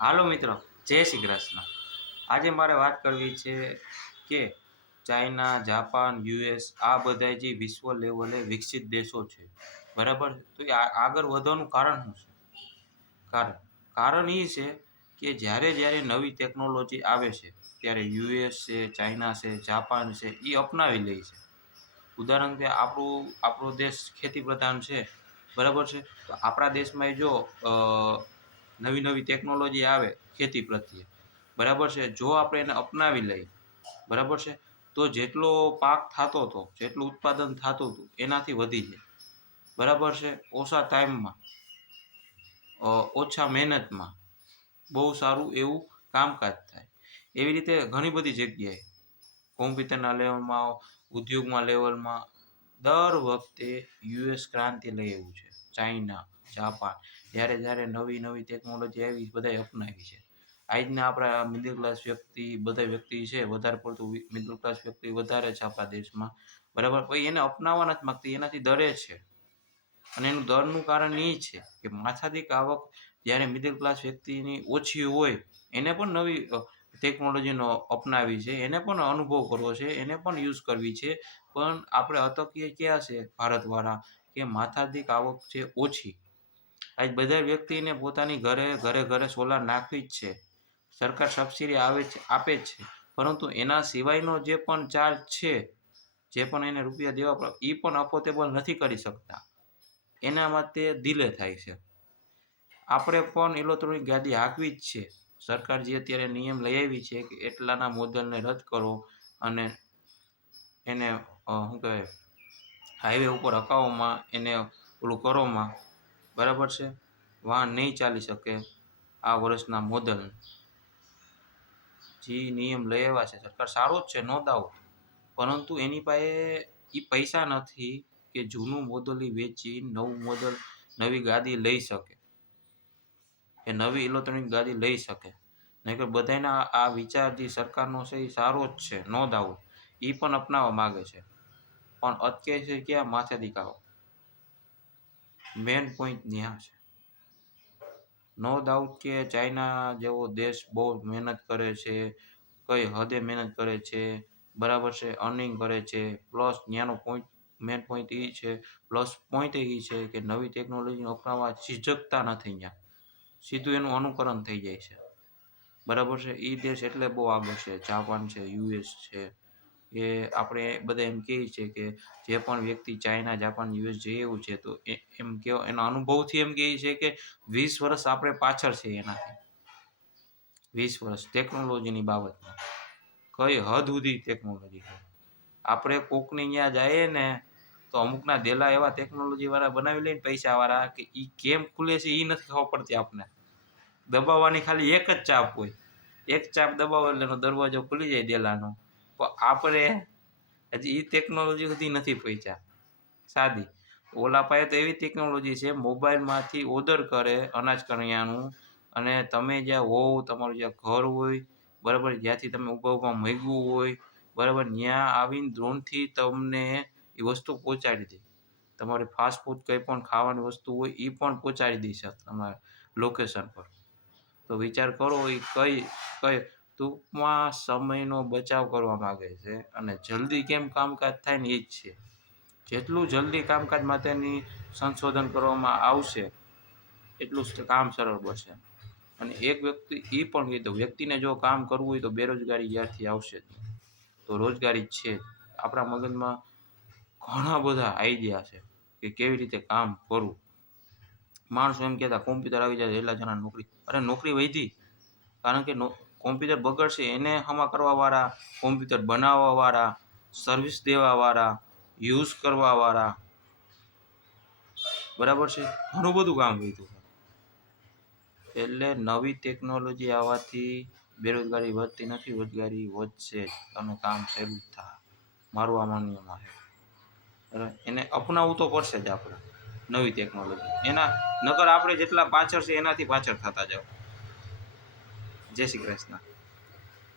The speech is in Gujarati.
હાલો મિત્રો, જય શ્રી કૃષ્ણ. આજે મારે વાત કરવી છે કે ચાઇના, જાપાન, યુએસ આ બધા જે વિશ્વ લેવલે વિકસિત દેશો છે, બરાબર? તો એ આગળ વધવાનું કારણ શું છે? કારણ એ છે કે જ્યારે જ્યારે નવી ટેકનોલોજી આવે છે, ત્યારે યુએસ છે, ચાઇના છે, જાપાન છે, એ અપનાવી લે છે. ઉદાહરણ કે આપણો દેશ ખેતી પ્રધાન છે, બરાબર છે? તો આપણા દેશમાં જો નવી નવી ટેકનોલોજી આવે ખેતી પ્રત્યે, બરાબર છે, જો આપણે એને અપનાવી લઈએ, બરાબર છે, તો જેટલો પાક થતો હતો, જેટલું ઉત્પાદન થતું હતું એનાથી વધી જાય, બરાબર છે. ઓછા ટાઈમમાં, ઓછા મહેનતમાં બહુ સારું એવું કામકાજ થાય. એવી રીતે ઘણી બધી જગ્યાએ કોમ્પ્યુટરના લેવલમાં, ઉદ્યોગમાં લેવલમાં દર વખતે યુએસ ક્રાંતિ લઈ આવ્યું છે. ચાઇના, જાપાન જ્યારે જ્યારે નવી નવી ટેકનોલોજી આવી બધાએ અપનાવી છે. આજના આપણા મિડલ ક્લાસ વ્યક્તિ બધા વ્યક્તિ છે, વધારે પડતું મિડલ ક્લાસ વ્યક્તિ વધારે છે આપણા દેશમાં, બરાબર? પછી એને અપનાવવા નથી માગતી, એનાથી ડરે છે. અને એનું ડરનું કારણ એ છે કે માથાદીઠ આવક જ્યારે મિડલ ક્લાસ વ્યક્તિની ઓછી હોય, એને પણ નવી ટેકનોલોજીનો અપનાવી છે, એને પણ અનુભવ કરવો છે, એને પણ યુઝ કરવી છે. પણ આપણે અટકીએ ક્યાં છે ભારતવાળા, કે માથાદીઠ આવક છે ઓછી. આજ બધા વ્યક્તિને પોતાની ઘરે ઘરે સોલાર નાખવી જ છે. સરકાર સબસિડી આપે જ છે, પરંતુ એના સિવાયનો જે પણ ચાર્જ છે, જે પણ એને રૂપિયા દેવા પડે, એ પણ અફોર્ડેબલ નથી કરી શકતા. એના માટે ડિલે થાય છે. આપણે પણ ઇલેક્ટ્રોનિક ગાડી હાંકવી જ છે. સરકાર જે અત્યારે નિયમ લઈ આવી છે કે એટલાના મોડલને રદ કરો અને એને શું કહેવાય, હાઈવે ઉપર હકાવવામાં એને ઓલું કરોમાં, બરાબર છે, વાહન નહીં ચાલી શકે આ વર્ષના મોડલ. જે નિયમ લઈ આવ્યા છે સરકાર, સારો જ છે, નો ડાઉટ, પરંતુ એની પાસે એ પૈસા નથી કે જૂનું મોડલ એ વેચી નવું મોડલ, નવી ગાડી લઈ શકે, એ નવી ઇલેક્ટ્રોનિક ગાડી લઈ શકે. નહીં કે બધાના આ વિચાર જે સરકારનો છે એ સારો જ છે, નો ડાઉટ, એ પણ અપનાવવા માગે છે. પણ અટકે છે ક્યાં? માથાદીઠ આવક. મેન પોઈન્ટ ત્યાં છે. નો ડાઉટ કે ચાઇના જેવો દેશ બહુ મહેનત કરે છે, કઈ હદે મહેનત કરે છે, બરાબર છે, અર્નિંગ કરે છે. પ્લસ ત્યાંનો મેન પોઈન્ટ એ છે, પ્લસ પોઈન્ટ એ છે કે નવી ટેકનોલોજીને અપનાવવા ઝીઝકતા નથી ત્યાં, સીધું એનું અનુકરણ થઈ જાય છે, બરાબર છે. એ દેશ એટલે બહુ આગળ છે. જાપાન છે, યુએસ છે, એ આપણે બધા એમ કહીએ છીએ કે જે પણ વ્યક્તિ ચાઇના, જાપાન, યુએસ જઈ એવું છે તો એમ કે એના અનુભવથી એમ કહે છે કે 20 વર્ષ આપણે પાછળ છે એનાથી. 20 વર્ષ ટેકનોલોજીની બાબતમાં કઈ હદ સુધી ટેકનોલોજી છે. આપણે કોકની ત્યાં જઈએ ને તો અમુકના દેલા એવા ટેકનોલોજી વાળા બનાવી લઈને પૈસાવાળા, કે એ કેમ ખુલે છે એ નથી ખબર પડતી આપણને. દબાવવાની ખાલી એક જ ચાપ હોય, એક ચાપ દબાવો એટલે એનો દરવાજો ખુલી જાય દેલાનો. પણ આપણે હજી એ ટેકનોલોજી સુધી નથી પહોંચ્યા. સાદી ઓલા પાસે તો એવી ટેકનોલોજી છે, મોબાઈલમાંથી ઓર્ડર કરે અનાજ કરિયાણું, અને તમે જ્યાં હોવ, તમારું જ્યાં ઘર હોય, બરાબર, જ્યાંથી તમે ઊભા મૂક્યું હોય, બરાબર, ત્યાં આવીને ડ્રોનથી તમને એ વસ્તુ પહોંચાડી દે. તમારી ફાસ્ટ ફૂડ કંઈ પણ ખાવાની વસ્તુ હોય એ પણ પહોંચાડી દેશે તમારા લોકેશન પર. તો વિચાર કરો એ કઈ ટૂંકમાં સમયનો બચાવ કરવા માગે છે, અને જલ્દી કેમ કામકાજ થાય ને એ જ છે. જેટલું જલ્દી કામકાજ માટેની સંશોધન કરવામાં આવશે એટલું કામ સરળ બનશે. અને એક વ્યક્તિ એ પણ કીધું, વ્યક્તિને જો કામ કરવું હોય તો બેરોજગારી જ્યારથી આવશે તો રોજગારી જ છે. આપણા મગજમાં ઘણા બધા આઈડિયા છે કે કેવી રીતે કામ કરવું. માણસો એમ કહેતા કોમ્પ્યુટર આવી જાય એટલા જણા નોકરી, અરે નોકરી વધી, કારણ કે કોમ્પ્યુટર બગડશે એને હમા કરવાવાળા, કોમ્પ્યુટર બનાવવાવાળા, સર્વિસ દેવાવાળા, યુઝ કરવાવાળા, બરાબર છે, ઘણું બધું કામ વધ્યું. એટલે નવી ટેકનોલોજી આવવાથી બેરોજગારી વધતી નથી, રોજગારી વધશે અને કામ શરૂ થાય. મારું આ માનવામાં છે. બરાબર, એને અપનાવવું તો પડશે જ આપણે નવી ટેકનોલોજી. નકર આપણે જેટલા પાછળ છે એનાથી પાછળ થતા જાવ. જય શ્રી કૃષ્ણ.